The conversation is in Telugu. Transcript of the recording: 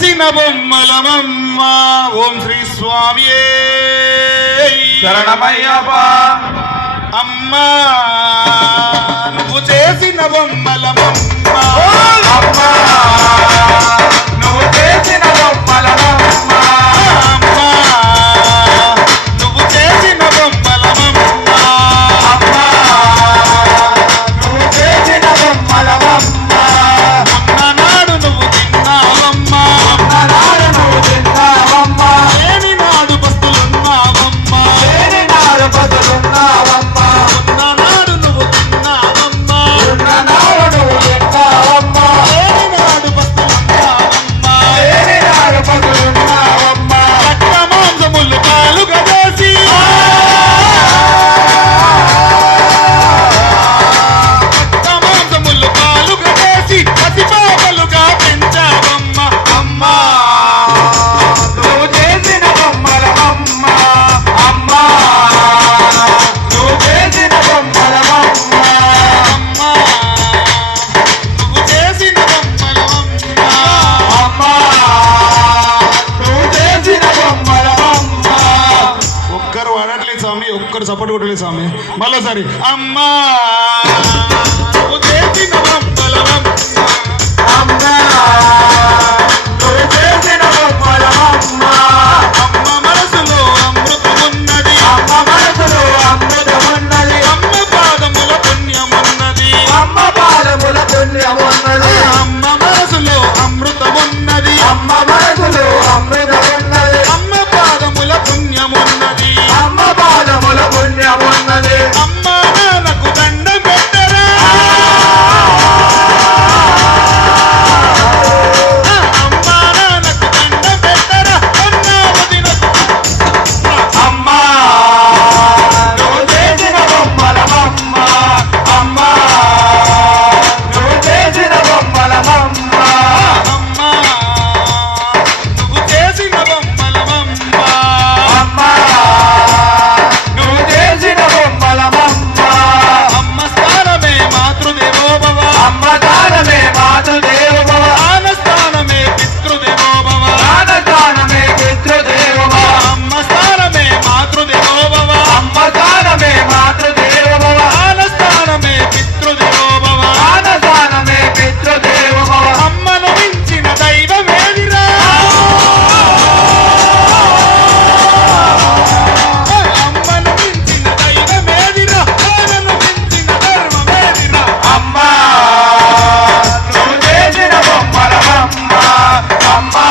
చేసిన బొమ్మలమమ్మ. ఓం శ్రీ స్వామియే శరణమయ్యప్ప. అమ్మా నువ్వు చేసిన బొమ్మలమమ్మ. అమ్మా నువ్వు చేసిన బొమ్మలమమ్మ. అమ్మా నువ్వు చేసిన బొమ్మలమమ్మ. అమ్మా నువ్వు చేసిన బొమ్మలమమ్మ. ఉన్ననాడు నువ్వు తిన్నావమ్మా. ఉన్ననాడు నువ్వు తిన్నావమ్మా. లేని నాడు పస్తులున్నావమ్మా. లేని నాడు బతులున్నావమ్మా. ఉన్ననాడు నువ్వు తిన్నావమ్మా. ఉన్ననాడు నువ్వు తిన్నావమ్మా. లేని నాడు పస్తులున్నావమ్మా. లేని నాడు బతులున్నావమ్మా. రక్త మాంసములు పాలుగా చేసి రక్త మాంసములు పాలుగా చేసి పసిపాపలుగా పెంచావమ్మ. అమ్మా నువ్వు చేసిన బొమ్మలమమ్మ. అమ్మా నువ్వు చేసిన బొమ్మలమమ్మ. అమ్మా నువ్వు చేసిన బొమ్మలమమ్మ. అమ్మా నువ్వు చేసిన బొమ్మలమమ్మ. ఒక్కరు వాడట్లేదు స్వామి, ఒక్కరు సపోర్ట్ కొట్టలేదు స్వామి. మళ్ళీసారి అమ్మా నువ్వు చేసిన బొమ్మలమమ్మ. అమ్మా నువ్వు చేసిన బొమ్మలమమ్మ. అమ్మ మనసులో అమృతమున్నది. అమ్మ మనసులో అమృతమున్నది. అమ్మ పాదముల పుణ్యమున్నది. అమ్మ పాదముల పుణ్యమున్నది. అమ్మ మనసులో అమృతమున్నది. అమ్మ మనసులో అమృతమున్నది. అమ్మ పాదముల పుణ్యమున్నది. అమ్మ పాదముల పుణ్యమున్నది. అమ్మ నాన్నకు దండం పెట్టరా. అమ్మ నాన్నకు దండం పెట్టరా. అన్నావదినకు అమ్మా నువ్వు చేసిన బొమ్మలమమ్మ. అమ్మా నువ్వు చేసిన బొమ్మలమమ్మ. అమ్మా నువ్వు చేసిన బొమ్మలమమ్మ. అమ్మా నువ్వు చేసిన బొమ్మలమమ్మ. అమ్మ స్థానమే మాతృదేవో భవ. అమ్మ దానమే మాతృదేవోభవ. ఆన స్థానమే పితృదేవో భవ. దానమే పితృదేవోభవ. అమ్మ స్థానమే మాతృదేవో భవ. అమ్మ దానమే మాతృదేవోభవ. ఆన స్థానమే పితృదేవో భవ. దానమే పితృదేవోభవ. అమ్మను మించిన దైవమేదిరా. అమ్మను మించిన దైవమేదిరా. ఆనను మించిన ధర్మమేదిరా. అమ్మా నువ్వు చేసిన బొమ్మలమమ్మ. అమ్మా